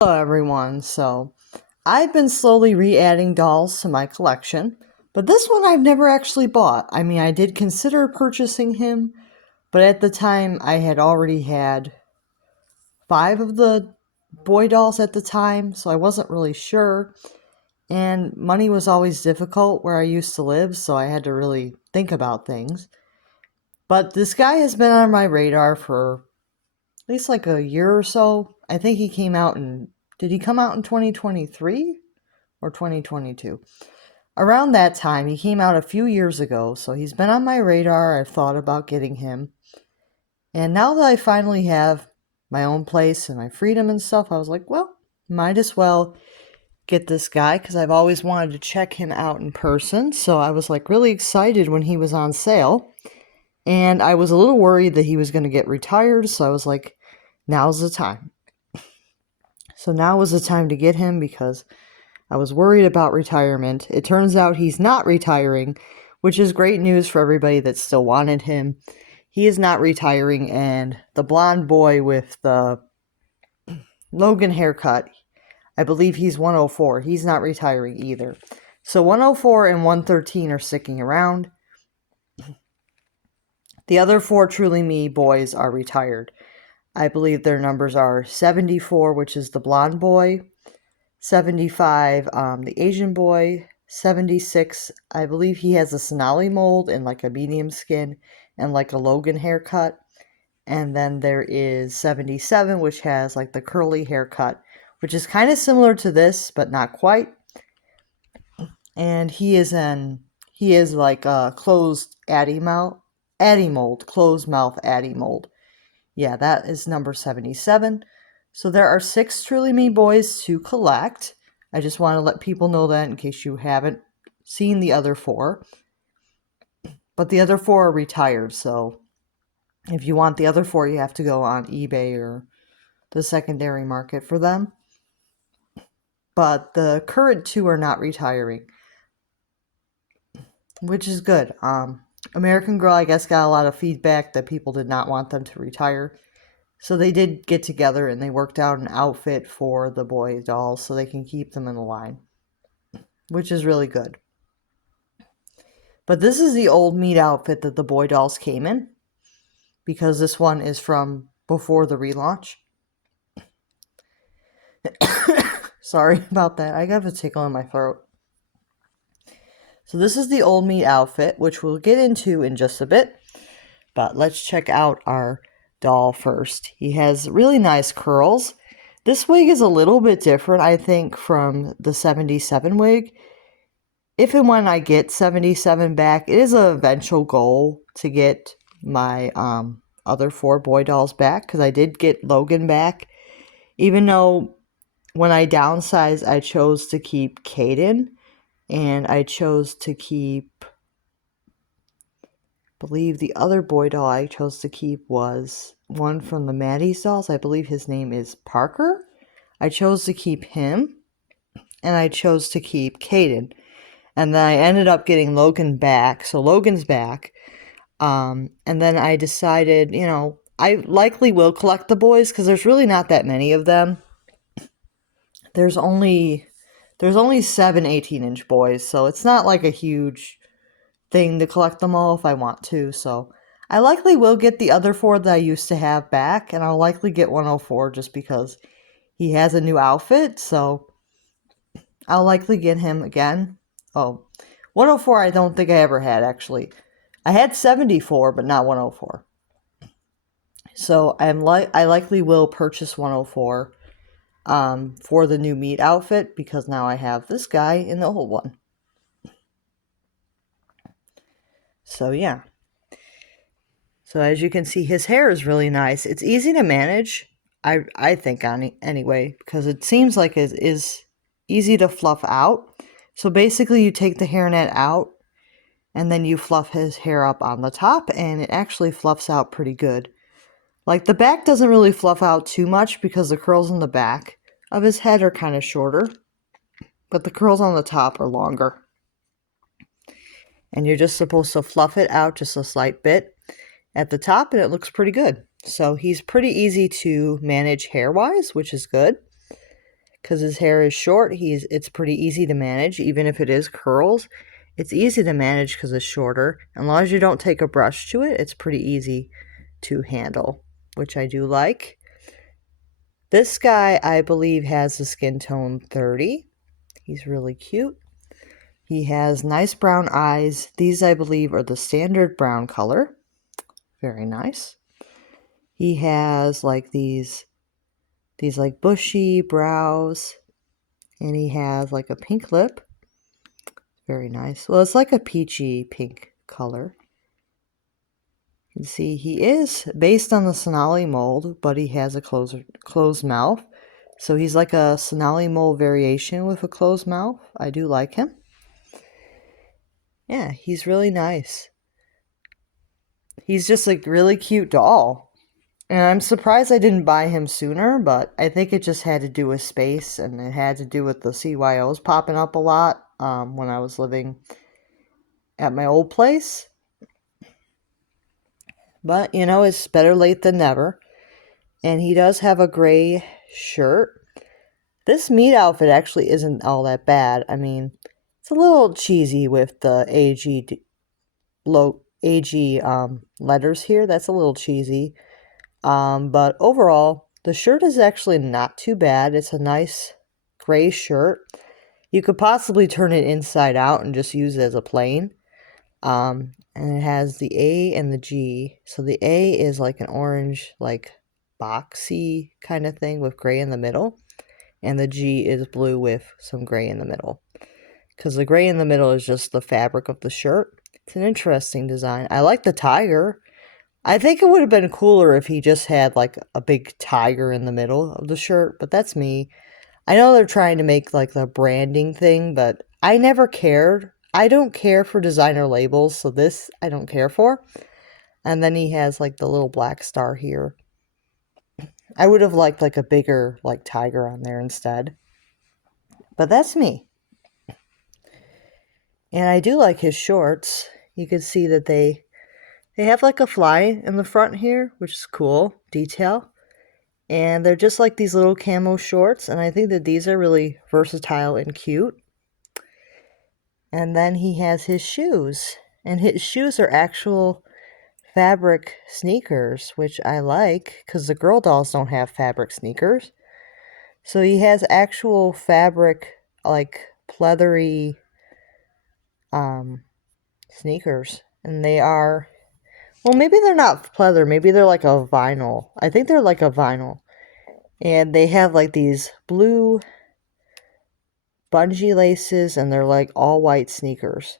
Hello everyone, so I've been slowly re-adding dolls to my collection, but this one I've never actually bought. I mean, I did consider purchasing him, but at the time I had already had 5 of the boy dolls at the time, so I wasn't really sure, and money was always difficult where I used to live, so I had to really think about things. But this guy has been on my radar for at least like a year or so. I think he came out in, did he come out in 2023 or 2022? Around that time, he came out a few years ago, so he's been on my radar. I've thought about getting him. And now that I finally have my own place and my freedom and stuff, I was like, well, might as well get this guy because I've always wanted to check him out in person. So I was like really excited when he was on sale. And I was a little worried that he was going to get retired, so I was like, now's the time. So now was the time to get him because I was worried about retirement. It turns out he's not retiring, which is great news for everybody that still wanted him. He is not retiring, and the blonde boy with the Logan haircut, I believe he's 104. He's not retiring either. So 104 and 113 are sticking around. The other 4 Truly Me boys are retired. I believe their numbers are 74, which is the blonde boy, 75, the Asian boy, 76, I believe he has a Sonali mold and like a medium skin and like a Logan haircut. And then there is 77, which has like the curly haircut, which is kind of similar to this, but not quite. And he is like a closed Addy mold, closed mouth Addy mold. Yeah, that is number 77. So there are 6 Truly Me boys to collect. I just want to let people know that in case you haven't seen the other 4. But the other 4 are retired, so if you want the other 4, you have to go on eBay or the secondary market for them. But the current 2 are not retiring, which is good. American Girl, I guess, got a lot of feedback that people did not want them to retire. So they did get together and they worked out an outfit for the boy dolls so they can keep them in the line, which is really good. But this is the old meat outfit that the boy dolls came in, because this one is from before the relaunch. Sorry about that. I got a tickle in my throat. So this is the old meat outfit, which we'll get into in just a bit. But let's check out our doll first. He has really nice curls. This wig is a little bit different, I think, from the 77 wig. If and when I get 77 back, it is an eventual goal to get my other 4 boy dolls back, because I did get Logan back. Even though when I downsized, I chose to keep Caden, and I chose to keep, I believe the other boy doll I chose to keep was one from the Maddie's dolls. I believe his name is Parker. I chose to keep him, and I chose to keep Caden. And then I ended up getting Logan back, so Logan's back. And then I decided, I likely will collect the boys because there's really not that many of them. There's only 7 18-inch boys, so it's not like a huge thing to collect them all if I want to. So I likely will get the other 4 that I used to have back, and I'll likely get 104 just because he has a new outfit, so I'll likely get him again. Oh, 104 I don't think I ever had, actually. I had 74, but not 104. So I likely will purchase 104 for the new meat outfit, because now I have this guy in the old one. So yeah. So as you can see, his hair is really nice. It's easy to manage, I think, anyway, because it seems like it is easy to fluff out. So basically you take the hairnet out and then you fluff his hair up on the top, and it actually fluffs out pretty good. Like, the back doesn't really fluff out too much because the curls in the back of his head are kind of shorter, but the curls on the top are longer. And you're just supposed to fluff it out just a slight bit at the top, and it looks pretty good. So he's pretty easy to manage hair-wise, which is good. because his hair is short. It's pretty easy to manage, even if it is curls. It's easy to manage because it's shorter. As long as you don't take a brush to it, it's pretty easy to handle, which I do like. This guy, I believe, has a skin tone 30. He's really cute. He has nice brown eyes. These, I believe, are the standard brown color. Very nice. He has like these like bushy brows, and he has like a pink lip. Very nice. Well, it's like a peachy pink color. You can see he is based on the Sonali mold, but he has a closed mouth. So he's like a Sonali mold variation with a closed mouth. I do like him. Yeah, he's really nice. He's just a really cute doll. And I'm surprised I didn't buy him sooner, but I think it just had to do with space, and it had to do with the CYOs popping up a lot when I was living at my old place. But, you know, it's better late than never. And he does have a gray shirt. This meat outfit actually isn't all that bad. I mean, it's a little cheesy with the AG letters here. That's a little cheesy. But overall, the shirt is actually not too bad. It's a nice gray shirt. You could possibly turn it inside out and just use it as a plain. And it has the A and the G. So the A is like an orange, like boxy kind of thing with gray in the middle. And the G is blue with some gray in the middle. Because the gray in the middle is just the fabric of the shirt. It's an interesting design. I like the tiger. I think it would have been cooler if he just had like a big tiger in the middle of the shirt, but that's me. I know they're trying to make like the branding thing, but I never cared. I don't care for designer labels, so this I don't care for. And then he has like the little black star here. I would have liked like a bigger like tiger on there instead. But that's me. And I do like his shorts. You can see that they have like a fly in the front here, which is cool detail. And they're just like these little camo shorts, and I think that these are really versatile and cute. And then he has his shoes, and his shoes are actual fabric sneakers, which I like because the girl dolls don't have fabric sneakers. So he has actual fabric, like pleathery sneakers, and they are, well, maybe they're not pleather, maybe they're like a vinyl. I think they're like a vinyl. And they have like these blue bungee laces, and they're like all white sneakers.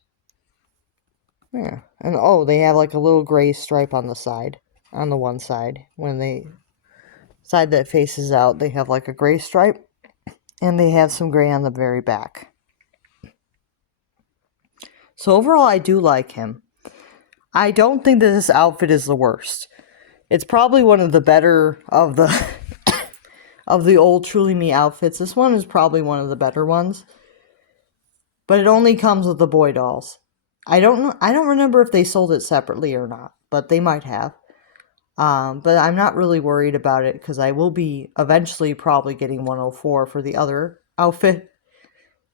Yeah. And oh, they have like a little gray stripe on the side, on the one side. When they side that faces out, they have like a gray stripe, and they have some gray on the very back. So overall, I do like him. I don't think that this outfit is the worst. It's probably one of the better of the of the old Truly Me outfits. This one is probably one of the better ones. But it only comes with the boy dolls. I don't know. I don't remember if they sold it separately or not, but they might have. But I'm not really worried about it because I will be eventually probably getting 104 for the other outfit,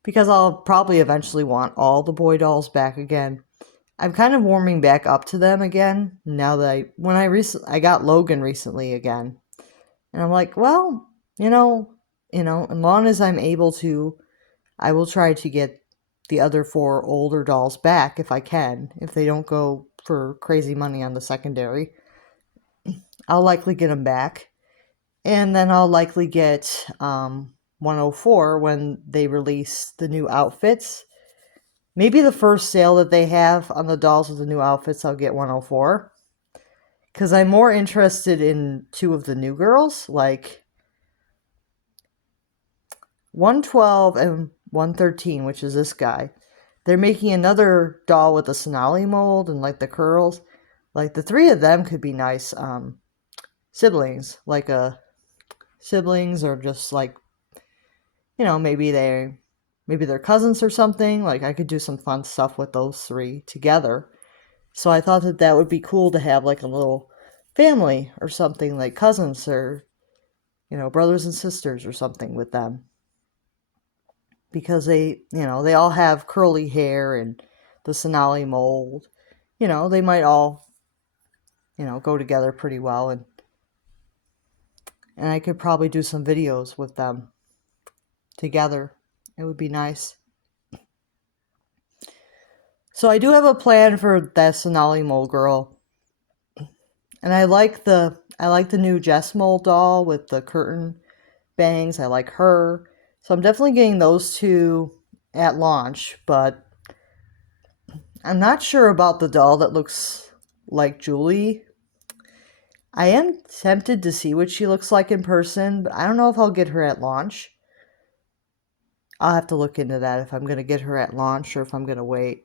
because I'll probably eventually want all the boy dolls back again. I'm kind of warming back up to them again now that I got Logan recently again, and I'm like, well, you know, as long as I'm able to, I will try to get the other 4 older dolls back if I can. If they don't go for crazy money on the secondary, I'll likely get them back, and then I'll likely get 104 when they release the new outfits. Maybe the first sale that they have on the dolls with the new outfits, I'll get 104. Because I'm more interested in 2 of the new girls, like 112 and 113, which is this guy. They're making another doll with the Sonali mold and like the curls. Like the 3 of them could be nice siblings. Like siblings, or just like, maybe they're cousins or something. Like I could do some fun stuff with those 3 together. So I thought that that would be cool to have like a little family or something, like cousins or, brothers and sisters or something with them. because they all have curly hair and the Sonali mold. They might all, go together pretty well, and I could probably do some videos with them together. It would be nice. So I do have a plan for that Sonali Mole girl. And I like the new Jess Mole doll with the curtain bangs. I like her. So I'm definitely getting those two at launch, but I'm not sure about the doll that looks like Julie. I am tempted to see what she looks like in person, but I don't know if I'll get her at launch. I'll have to look into that if I'm going to get her at launch or if I'm going to wait.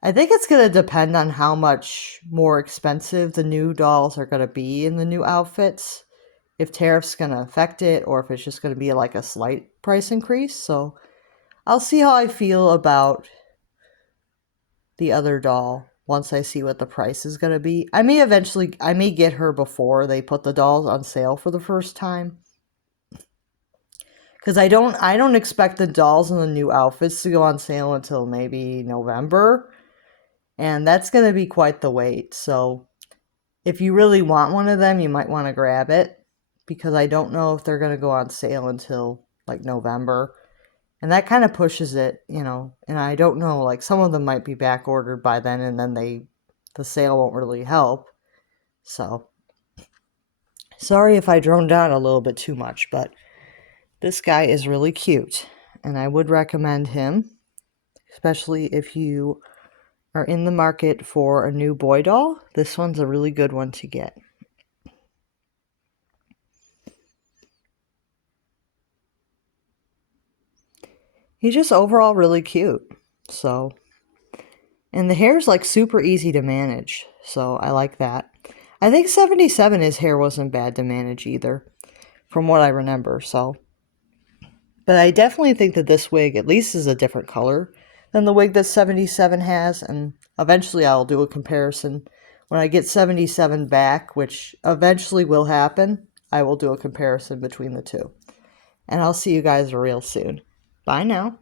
I think it's going to depend on how much more expensive the new dolls are going to be in the new outfits. If tariff's going to affect it or if it's just going to be like a slight price increase. So I'll see how I feel about the other doll once I see what the price is going to be. I may get her before they put the dolls on sale for the first time. Because I don't expect the dolls and the new outfits to go on sale until maybe November. And that's going to be quite the wait. So if you really want one of them, you might want to grab it. Because I don't know if they're going to go on sale until like November. And that kind of pushes it, and I don't know, like some of them might be back ordered by then and then the sale won't really help. So sorry if I droned on a little bit too much, but this guy is really cute and I would recommend him, especially if you are in the market for a new boy doll. This one's a really good one to get. He's just overall really cute. So, and the hair's like super easy to manage. So I like that. I think 77, his hair wasn't bad to manage either, from what I remember. So, but I definitely think that this wig at least is a different color than the wig that 77 has. And eventually I'll do a comparison. When I get 77 back, which eventually will happen, I will do a comparison between the two. And I'll see you guys real soon. Bye now.